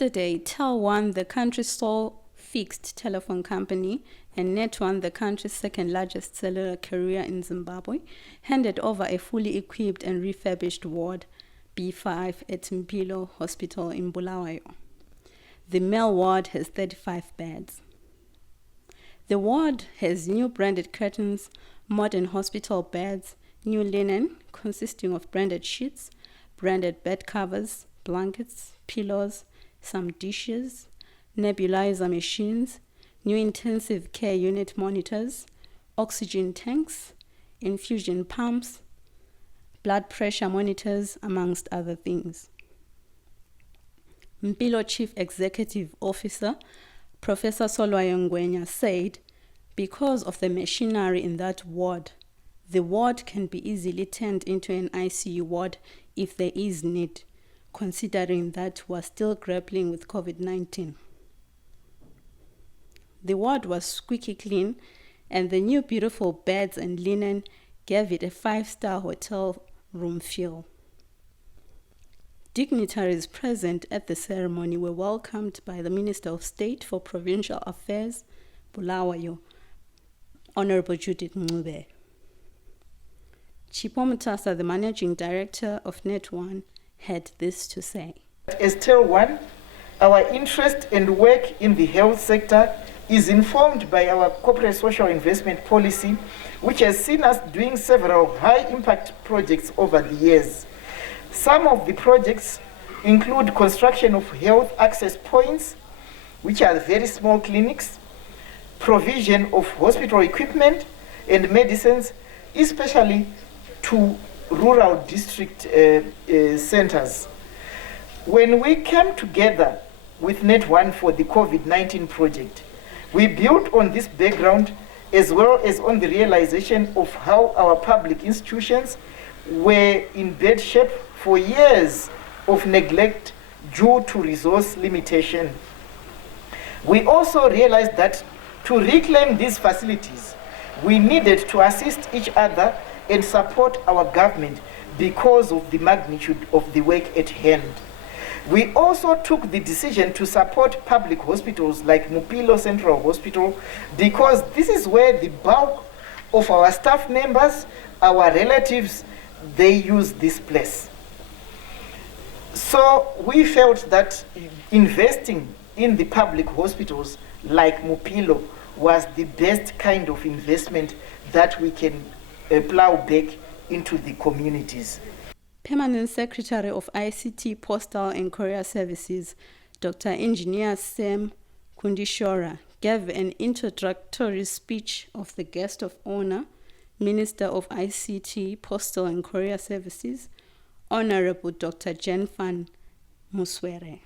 Yesterday, TelOne, the country's sole fixed telephone company, and Netone, the country's second largest cellular carrier in Zimbabwe, handed over a fully equipped and refurbished ward, B5, at Mpilo Hospital in Bulawayo. The male ward has 35 beds. The ward has new branded curtains, modern hospital beds, new linen consisting of branded sheets, branded bed covers, blankets, pillows, some dishes, nebulizer machines, new intensive care unit monitors, oxygen tanks, infusion pumps, blood pressure monitors, amongst other things. Mpilo Chief Executive Officer, Professor Solwayo Ngwenya, said, because of the machinery in that ward, the ward can be easily turned into an ICU ward if there is need, considering that we're still grappling with COVID-19. The ward was squeaky clean, and the new beautiful beds and linen gave it a 5-star hotel room feel. Dignitaries present at the ceremony were welcomed by the Minister of State for Provincial Affairs, Bulawayo, Honorable Judith Ncube. Chipo Mutasa, the Managing Director of Netone, had this to say. As TelOne, our interest and work in the health sector is informed by our corporate social investment policy, which has seen us doing several high-impact projects over the years. Some of the projects include construction of health access points, which are very small clinics, provision of hospital equipment and medicines, especially to rural district centers. When we came together with Netone for the COVID-19 project, we built on this background as well as on the realization of how our public institutions were in bad shape for years of neglect due to resource limitation. We also realized that to reclaim these facilities, we needed to assist each other and support our government because of the magnitude of the work at hand. We also took the decision to support public hospitals like Mpilo Central Hospital because this is where the bulk of our staff members, our relatives, they use this place. So we felt that investing in the public hospitals like Mpilo was the best kind of investment that we can plow back into the communities. Permanent Secretary of ICT, Postal and Courier Services, Dr. Engineer Sam Kundishora, gave an introductory speech of the guest of honor, Minister of ICT, Postal and Courier Services, Honorable Dr. Jenfan Muswere.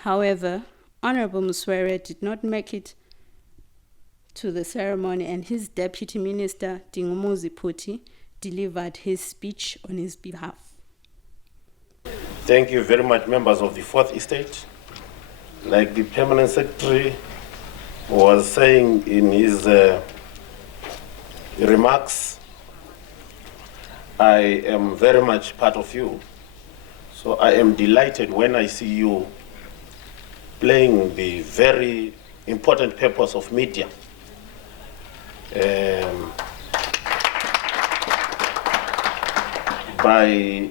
However, Honorable Muswere did not make it to the ceremony, and his Deputy Minister, Dingumuzi Puti, delivered his speech on his behalf. Thank you very much, members of the Fourth Estate. Like the Permanent Secretary was saying in his remarks, I am very much part of you. So I am delighted when I see you playing the very important purpose of media. By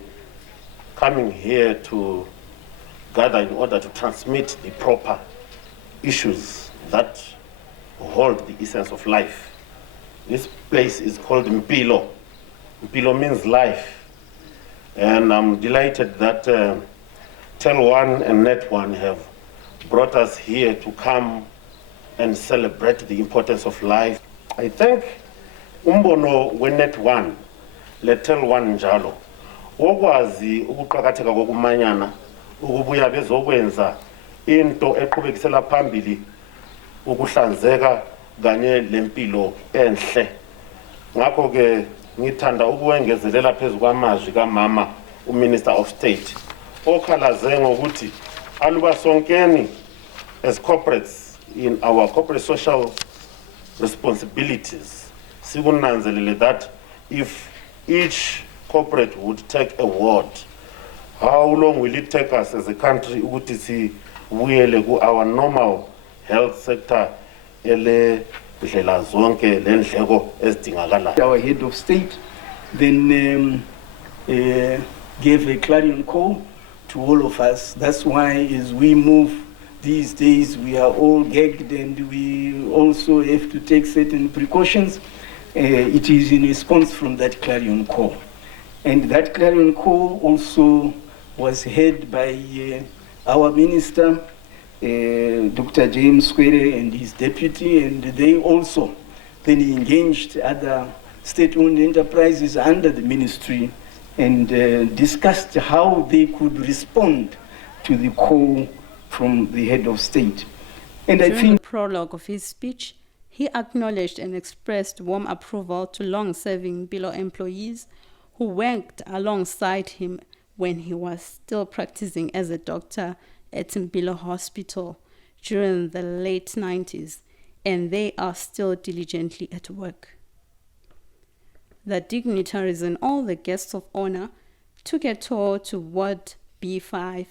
coming here to gather in order to transmit the proper issues that hold the essence of life. This place is called Mpilo. Mpilo means life. And I'm delighted that TelOne and Netone have brought us here to come and celebrate the importance of life. I think umbono we-Netone le-TelOne njalo okwazi ukuqakatheka kokumanyana ukubuya bezokwenza into eqhubekisela phambili ukuhlanzeka kanye lempilo enhle. Ngakho ke ngithanda ukuwengezelela phezu kwamazwi kamama uMinister of State okhalaze ngokuthi aluba sonkeni as corporates in our corporate social responsibilities sikunanzelele that if each corporate would take a ward How long will it take us as a country ukuthi sibuyele ku our normal health sector ele ndlela zonke lendleko ezidingakalayo? Our head of state then gave a clarion call to all of us. That's why as we move these days, we are all gagged and we also have to take certain precautions. It is in response from that clarion call. And that clarion call also was heard by our minister, Dr. James Kwere and his deputy, and they also then engaged other state-owned enterprises under the ministry and discussed how they could respond to the call from the head of state. And During I think the prologue of his speech, he acknowledged and expressed warm approval to long-serving Mpilo employees who worked alongside him when he was still practicing as a doctor at Mpilo Hospital during the late 90s, and they are still diligently at work. The dignitaries and all the guests of honor took a tour to Ward B5,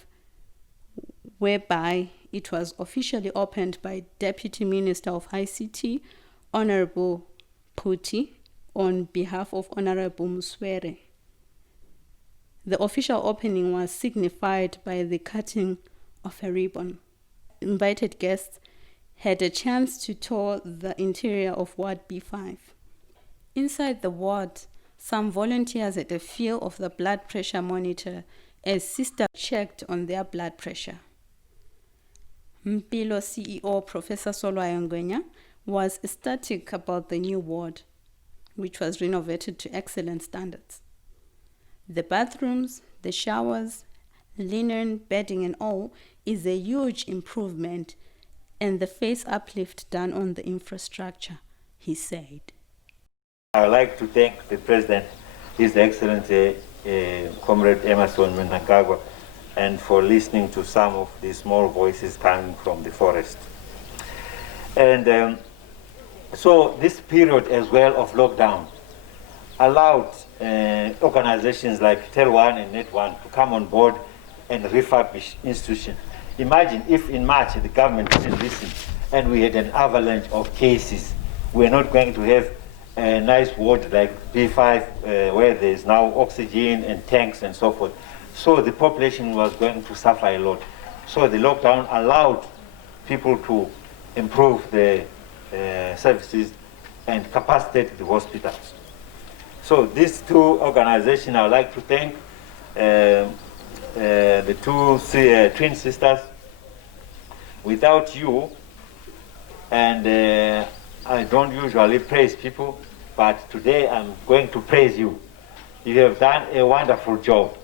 whereby it was officially opened by Deputy Minister of ICT, Honorable Puti, on behalf of Honorable Muswere. The official opening was signified by the cutting of a ribbon. Invited guests had a chance to tour the interior of Ward B5. Inside the ward, some volunteers had a feel of the blood pressure monitor as sisters checked on their blood pressure. Mpilo CEO Professor Solwayo Ngwenya was ecstatic about the new ward, which was renovated to excellent standards. The bathrooms, the showers, linen, bedding and all is a huge improvement, and the face uplift done on the infrastructure, he said. I would like to thank the President, His Excellency Comrade Emerson Mnangagwa, and for listening to some of the small voices coming from the forest. And so this period as well of lockdown allowed organizations like TelOne and Netone to come on board and refurbish institutions. Imagine if in March the government didn't listen and we had an avalanche of cases. We're not going to have a nice ward like B5 where there's now oxygen and tanks and so forth. So the population was going to suffer a lot. So the lockdown allowed people to improve the services and capacitate the hospitals. So these two organizations, I would like to thank the two twin sisters. Without you, and I don't usually praise people, but today I'm going to praise you. You have done a wonderful job.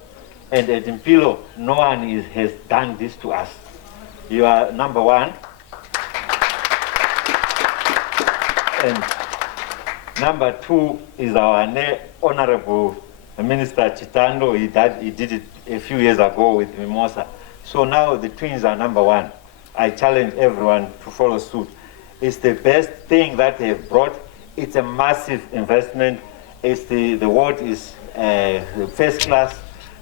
And at Mpilo, no one has done this to us. You are number one. And number two is our Honorable Minister Chitando. He did it a few years ago with Mimosa. So now the twins are number one. I challenge everyone to follow suit. It's the best thing that they have brought. It's a massive investment. It's the ward is first class.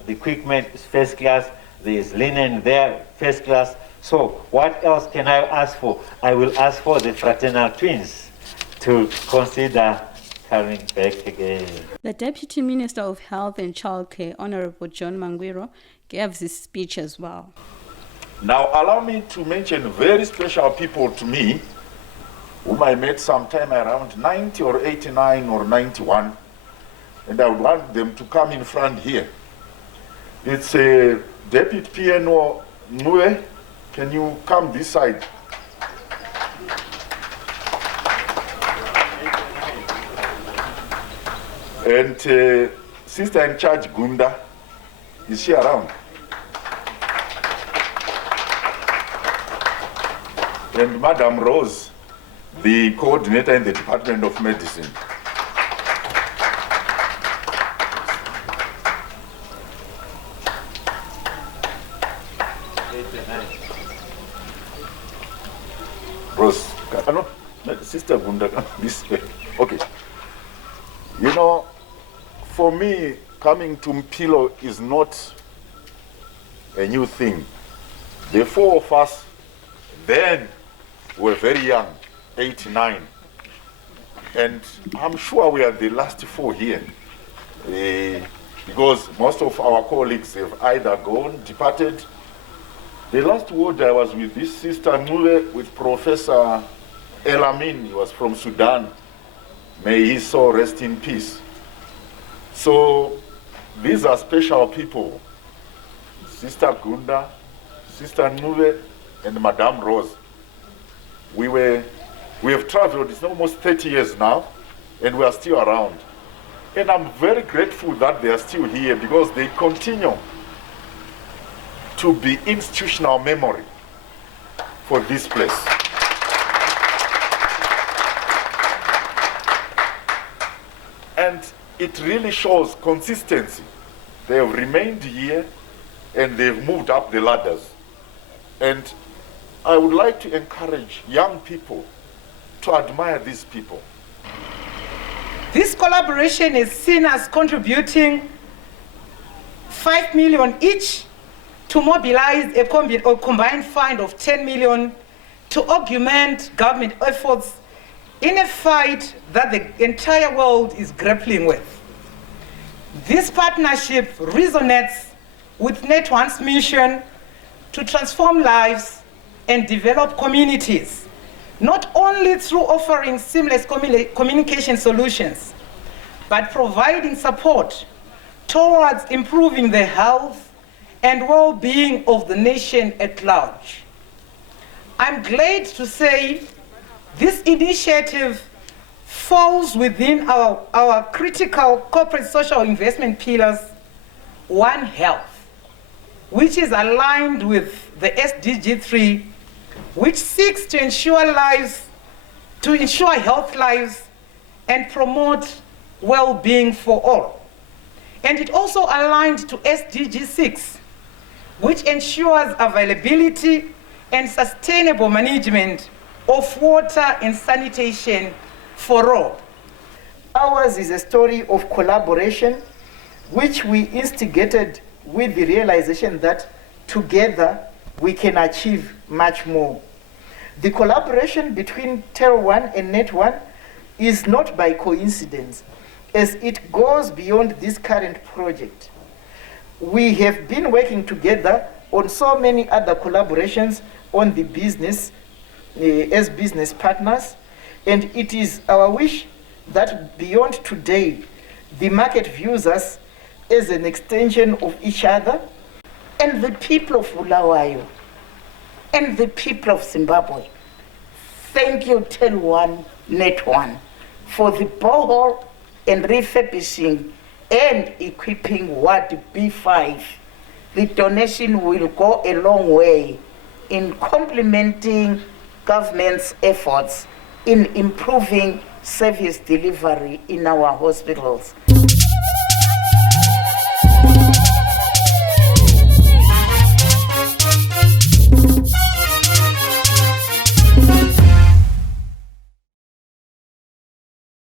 The equipment is first class. There's linen there, first class. So what else can I ask for? I will ask for the fraternal twins to consider coming back again. The Deputy Minister of Health and Childcare, Honorable John Mangwiro, gave this speech as well. Now allow me to mention very special people to me, whom I met sometime around 90 or 89 or 91, and I would want them to come in front here. It's a Deputy PNO Nue. Can you come this side? And Sister in Charge Gunda, is she around? And Madam Rose, the coordinator in the Department of Medicine. Rose, no, Sister Gunda, come this way. Okay. You know, for me, coming to Mpilo is not a new thing. The four of us then were very young, 8, 9. And I'm sure we are the last 4 here. Because most of our colleagues have either gone, departed. The last word I was with this sister Nule, with Professor Elamin, he was from Sudan. May his soul rest in peace. So these are special people. Sister Gunda, Sister Nule, and Madame Rose. We have traveled, it's almost 30 years now, and we are still around. And I'm very grateful that they are still here because they continue to be institutional memory for this place. And it really shows consistency. They have remained here and they've moved up the ladders. And I would like to encourage young people to admire these people. This collaboration is seen as contributing 5 million each to mobilize a combined fund of 10 million to augment government efforts in a fight that the entire world is grappling with. This partnership resonates with Netone's mission to transform lives and develop communities, not only through offering seamless communication solutions, but providing support towards improving the health and well-being of the nation at large. I'm glad to say this initiative falls within our critical corporate social investment pillars, One Health, which is aligned with the SDG 3, which seeks to ensure health lives and promote well-being for all. And it also aligned to SDG 6, which ensures availability and sustainable management of water and sanitation for all. Ours is a story of collaboration, which we instigated with the realization that together we can achieve much more. The collaboration between TelOne and Netone is not by coincidence, as it goes beyond this current project. We have been working together on so many other collaborations on the business, as business partners, and it is our wish that beyond today, the market views us as an extension of each other. And the people of Bulawayo and the people of Zimbabwe, thank you, TelOne, Netone, for the borehole and refurbishing and equipping Ward B5. The donation will go a long way in complementing government's efforts in improving service delivery in our hospitals.